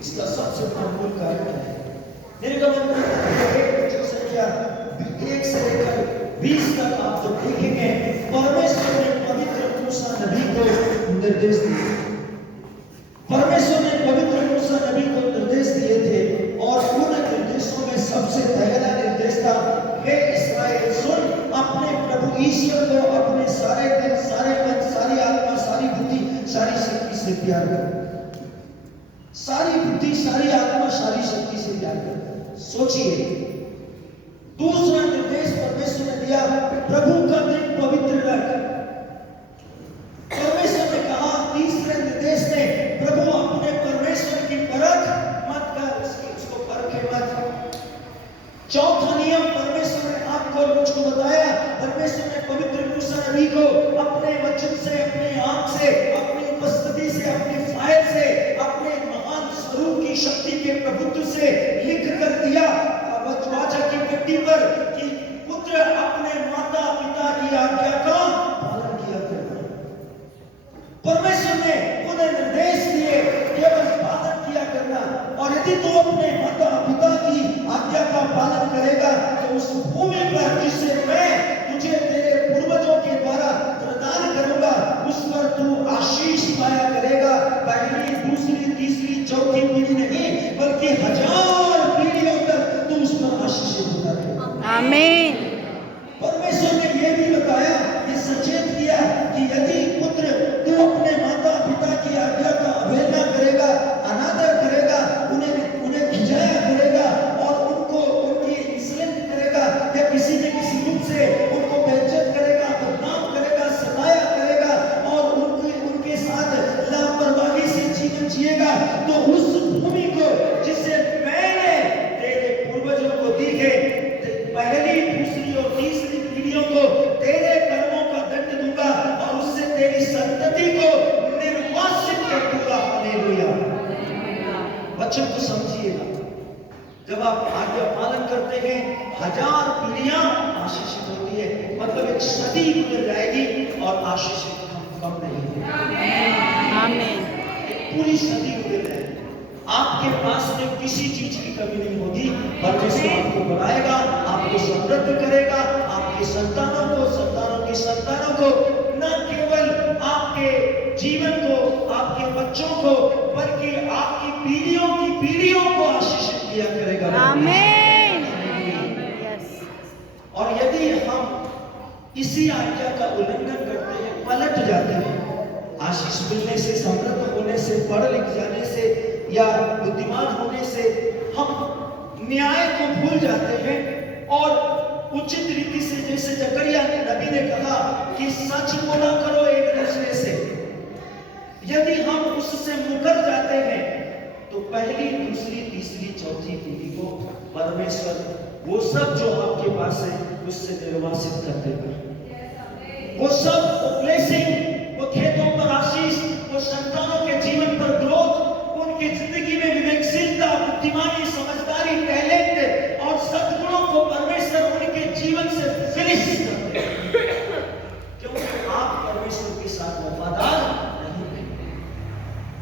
इसका सबसे बड़ा मूल कारण क्या है? निर्गमन की जो संख्या 1 से लेकर 20 तक आप जब देखेंगे, परमेश्वर ने पवित्र मूसा नबी को निर्देश दिए। परमेश्वर ने पवित्र मूसा नबी को निर्देश दिए थे और उन निर्देशों में सबसे पहला निर्देश था, हे इस्राएल सुन, अपने प्रभु ईश्वर को अपने सारे दिल, सारे मन, सारी आत्मा, सारी बुद्धि, सारी शक्ति से प्यार कर। सारी बुद्धि, सारी आत्मा, सारी शक्ति से प्यार कर। सोचिए, दूसरा निर्देश परमेश्वर ने दिया, प्रभु का दिन पवित्र रख। परमेश्वर ने कहा तीसरे निर्देश में, प्रभु अपने परमेश्वर की परख मत कर, उसको परखे मत। चौथा नियम परमेश्वर ने आपको और मुझको बताया, परमेश्वर ने पवित्र मूसा नबी को अपने वचन से, अपनी आंख से, अपनी उपस्थिति से, अपनी फाइल से, अपने महान स्वरूप की शक्ति के प्रभुत्व से लिख कर दिया वाचा की गद्दी पर कि पुत्र अपने माता पिता की आज्ञा का पालन किया करना। परमेश्वर ने उन्हें निर्देश दिए केवल पालन किया करना, और यदि तू अपने माता पिता की आज्ञा का पालन करेगा तो उस भूमि पर जिसे मैं तुझे तेरे पूर्वजों के द्वारा प्रदान करूंगा, उस पर तू आशीष पाया करेगा। पहली, दूसरी, तीसरी, चौथी पीढ़ी नहीं, बल्कि 1000 पीढ़ियों तक तू उस पर आशीषित होता रहेगा। आमीन। परमेश्वर ने यह भी बताया, ये सचेत किया कि यदि पुत्र तू अपने माता पिता की आज्ञा का अवहेलना करेगा, अनादर करेगा, उन्हें खिजाया करेगा और उनको उनकी इंसल्ट करेगा या किसी न किसी रूप से उनको बेइज्जत करेगा, बदनाम करेगा, सताया करेगा और उनके साथ लापरवाही से जीवन जिएगा, तो उस भूमि को जिसे मैंने तेरे पूर्वजों को दी है, पहली, दूसरी और तीसरी पीढ़ियों को तेरे कर्मों का दंड दूंगा और उससे तेरी संतति को निर्वासित कर दूंगा। हालेलुया। बच्चों को समझिएगा, जब आप आज्ञा पालन करते हैं 1000 पीढ़ियां आशीषित होती है, मतलब एक सदी गुजर जाएगी और आशीषित कम नहीं है। आमीन। पूरी सदी गुजर जाएगी, आपके पास में किसी चीज की कमी नहीं होगी। परमेश्वर आपको बढ़ाएगा, आपको समृद्ध करेगा, आपके संतानों को, संतानों की संतानों को, न केवल आपके जीवन को, आपके बच्चों को, बल्कि आपकी पीढ़ियों की पीढ़ियों को आशीषित किया करेगा। आमीन। और यदि हम इसी आज्ञा का उल्लंघन करते हैं, पलट जाते हैं, आशीष मिलने से, समृद्ध होने से, पढ़ लिख जाने से या बुद्धिमान होने से हम न्याय को भूल जाते हैं और उचित रीति से, जैसे जकरिया नबी ने कहा कि सच बोला करो एक दूसरे से, यदि हम उससे मुकर जाते हैं तो पहली, दूसरी, तीसरी, चौथी पीढ़ी को परमेश्वर वो सब जो आपके पास है उससे निर्वासित कर देगा। वो सब, वो ब्लेसिंग, वो खेतों पर आशीष, वो संतानों के जीवन पर ग्रोथ, उनकी जिंदगी में विवेकशीलता, बुद्धिमानी, समझदारी, टैलेंट और सद्गुणों को परमेश्वर उनके जीवन से फिनिश कर देगा, क्योंकि आप परमेश्वर के साथ वफादार नहीं हैं।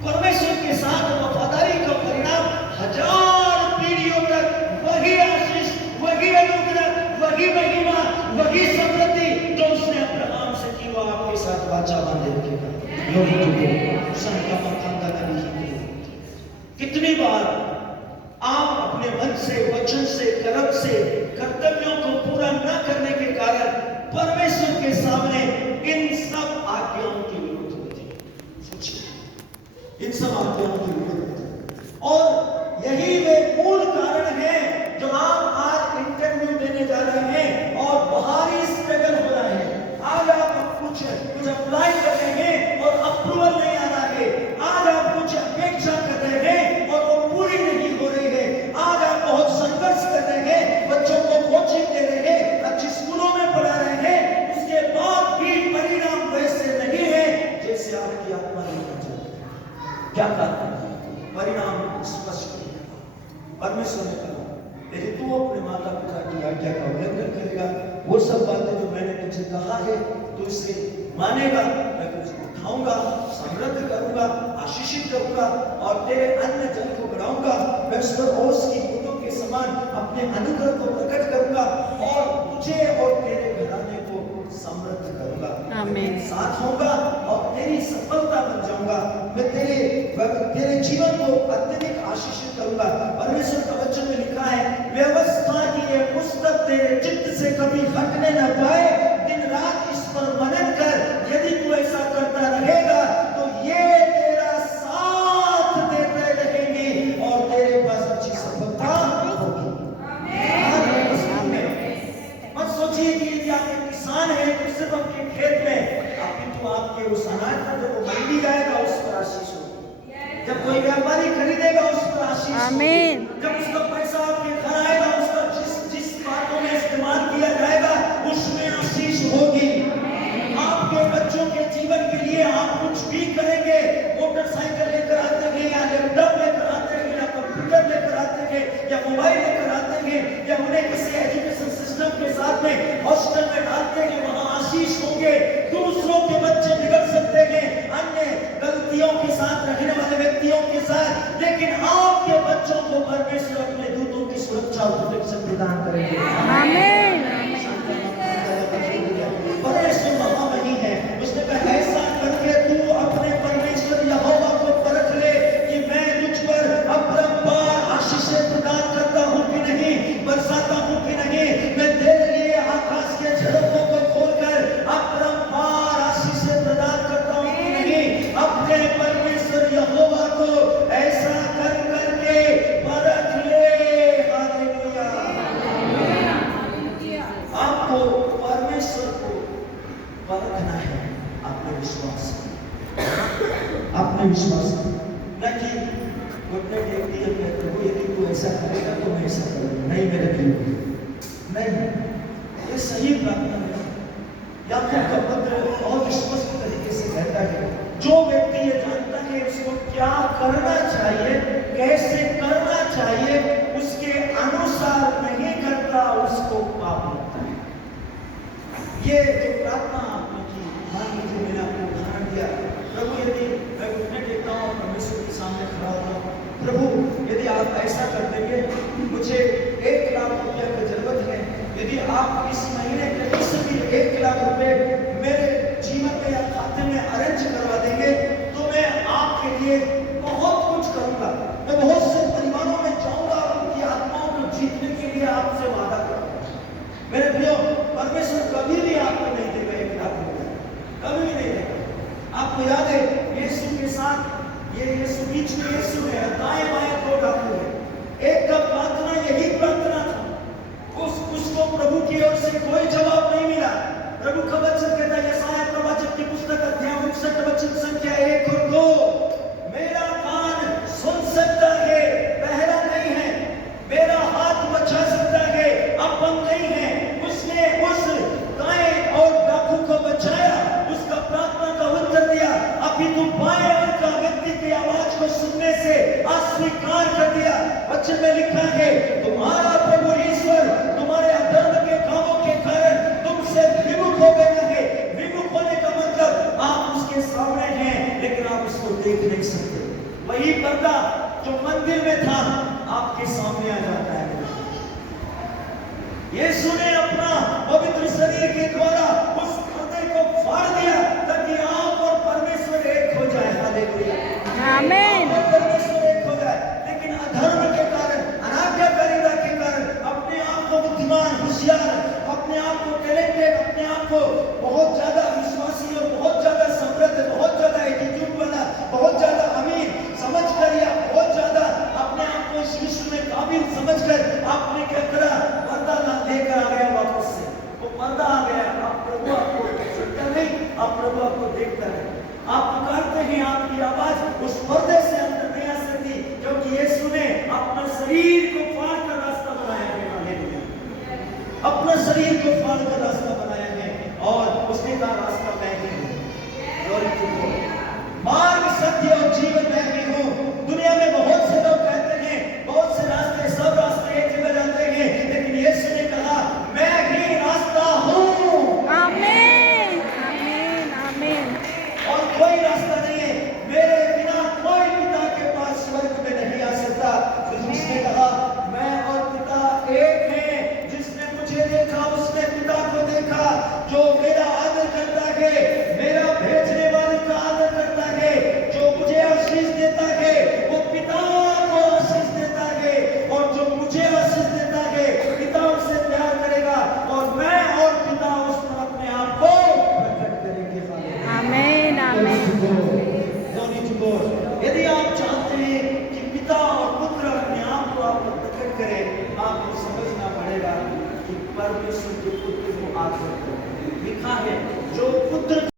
परमेश्वर के साथ वफादारी का परिणाम 1000 पीढ़ियों तक वही आशीष, वही अनुग्रह, वही महिमा, वही समृद्धि जो उसने अब्राहम से की, वो आपके साथ वाचा बांधे रखेगा। कितनी बार आप अपने मन से, वचन से, कर्म से कर्तव्यों को पूरा न करने के कारण परमेश्वर के सामने इन सब आज्ञाओं की विरोध होती है। सोचिए, इन सब आज्ञाओं की विरोध होती है, और यही वे मूल कारण है जो आप आज इंटरव्यू देने जा रहे हैं और बाहरी स्ट्रगल हो रहा है। आज आप कुछ अप्लाई कर रहे हैं और अप्रूवल नहीं आ रहा है। आज आप कुछ अपेक्षा कर रहे हैं और वो पूरी नहीं हो रही है। आज आप बहुत संघर्ष कर रहे हैं, बच्चों को कोचिंग दे रहे हैं, अच्छे स्कूलों में पढ़ा रहे हैं, उसके बाद भी परिणाम वैसे नहीं है जैसे आपकी आत्मा नहीं चाहती। क्या कारण है? परिणाम स्पष्ट है। परमेश्वर ने कहा, यदि तू अपने माता पिता की आज्ञा का उल्लंघन करेगा, वो सब बातें जो मैंने तुझे कहा है तो इसे मानेगा, मैं तुझे उठाऊंगा, समृद्ध करूंगा, आशीषित करूंगा और तेरे अन्न जल को बढ़ाऊंगा। जाऊंगा, मैं उस पर ओस की बूंदों के समान अपने अनुग्रह को प्रकट करूंगा और तुझे और तेरे घराने को समृद्ध करूंगा। आमीन। साथ होगा और तेरी सफलता बन जाऊंगा। मैं तेरे जीवन को अत्यधिक आशीषित करूंगा। परमेश्वर का वचन में लिखा है, व्यवस्था की ये पुस्तक तेरे चित्त से कभी हटने न पाए, दिन रात इस पर मनन कर। यदि तू ऐसा करता रहेगा तो ये तेरा साथ देते रहेंगे और तेरे पास अच्छी सफलता होगी। मत सोचिए कि यदि आप एक किसान है तो सिर्फ आपके खेत में, अपितु आपके उस अनाज पर जब वो मंडी जाएगा उस पर आशीष होगी। जब कोई व्यापारी खरीदेगा उस पर आशीष आमीन। होगी। जब उसका पैसा आपके घर आएगा, उसका जिस बातों में इस्तेमाल किया जाएगा उसमें आशीष होगी। आपके बच्चों के जीवन के लिए आप कुछ भी करेंगे, मोटरसाइकिल लेकर आते हैं या लैपटॉप लेकर आते हैं या कंप्यूटर लेकर आते हैं या मोबाइल लेकर आते हैं या उन्हें किसी एजुकेशन सिस्टम के साथ में हॉस्टल में डालते हैं, वहां आशीष होंगे। दूसरों के बच्चे बिगड़ सकते हैं अन्य गलतियों के साथ रहने वाले व्यक्तियों के साथ, लेकिन आपके बच्चों को परमेश्वर अपने दूतों की सुरक्षा और प्रोटेक्शन प्रदान करेंगे। आमीन। परमेश्वर महामहिम है। उसने कहा, ऐसा करके तू अपने परमेश्वर यहोवा को परख ले कि मैं तुझ पर अपरंपार आशीषें प्रदान करता हूं कि नहीं, बरसाता हूं कि नहीं। मैं तेरे लिए आकाश के झरोखों को खोलकर अपरंपार आशीषें प्रदान करता हूं कि नहीं। अपने परमेश्वर यहोवा को ऐसा कर करके परख ले। हालेलुया। आपको परमेश्वर को परखना है अपने विश्वास, अपने विश्वास न कि घुटने टेकती है अपने प्रभु यदि तू ऐसा करेगा तो मैं ऐसा करूंगा। नहीं मेरे प्रिय, नहीं, ये सही प्रार्थना है। याकूब का पत्र बहुत स्पष्ट तरीके से कहता है, जो व्यक्ति ये जानता है उसको क्या करना चाहिए, कैसे करना चाहिए, उसके अनुसार नहीं करता उसको पाप लगता है। ये जो प्रार्थना आपने की, मान लीजिए मैंने आपको उदाहरण दिया, प्रभु यदि मैं घुटने टेकता हूँ परमेश्वर के सामने खड़ा होता हूँ, प्रभु यदि आप ऐसा कर देंगे, मुझे 1 लाख रुपया की जरूरत है, यदि आप इस महीने के किसी भी 1 लाख रुपए मेरे जीवन में या खाते में अरेंज करवा देंगे तो मैं आपके लिए बहुत कुछ करूंगा। मैं बहुत से परिवारों में जाऊंगा, उनकी आत्माओं को जीतने के लिए आपसे वादा करूंगा। मेरे प्रियो, परमेश्वर कभी भी आपको नहीं देगा 1 लाख रुपया, कभी भी नहीं देगा। आपको याद है यीशु के साथ, ये यीशु बीच में यीशु है, दाएं बाएं 2 डाकू है। एक का प्रार्थना यही प्रार्थना था, उसको प्रभु की ओर से कोई जवाब नहीं मिला। प्रभु का वचन कहता है, यशायाह प्रवाचक की पुस्तक अध्याय 59 वचन संख्या 1 और 2, मेरा कान सुन सकता है, बहरा नहीं है, मेरा हाथ बचा सकता है, अपंग नहीं है। उसने उस दाएं और डाकू को बचाया, उसका प्रार्थना का उत्तर दिया। अभी तू बाएं ओर का व्यक्ति की आवाज को सुनने से अस्वीकार कर दिया। वचन में लिखा है, तुम्हारा प्रभु ईश्वर तुम्हारे अधर्म के कामों के कारण तुमसे विमुख हो गया है। विमुख होने का मतलब आप उसके सामने हैं लेकिन आप उसको देख नहीं सकते। वही पर्दा जो मंदिर में था आपके सामने आ जाता है। यीशु ने अपना पवित्र शरीर के द्वारा उस पर्दे को फाड़ दिया ताकि आप और परमेश्वर एक हो जाए। हालेलुया, आमीन। परमेश्वर एक हो जाए, लेकिन अधर्म के कारण, अनाज्ञाकारिता के कारण, अपने आप को बुद्धिमान, होशियार, अपने आप को टैलेंटेड, अपने आप को बहुत ज्यादा विश्वासी और बहुत ज्यादा समृद्ध, बहुत ज्यादा एटीट्यूड वाला, बहुत ज्यादा अमीर समझकर या बहुत ज्यादा अपने आप को इस विश्व में काबिल समझकर आपने क्या करा, पर्दा लेकर आ गया वापस से। वो पर्दा आ गया, आप प्रभु आपको सुनता नहीं, आप प्रभु आपको देखता है। आप पुकारते हैं, आपकी आवाज उस पर्दे से अंदर नहीं आ पुत्र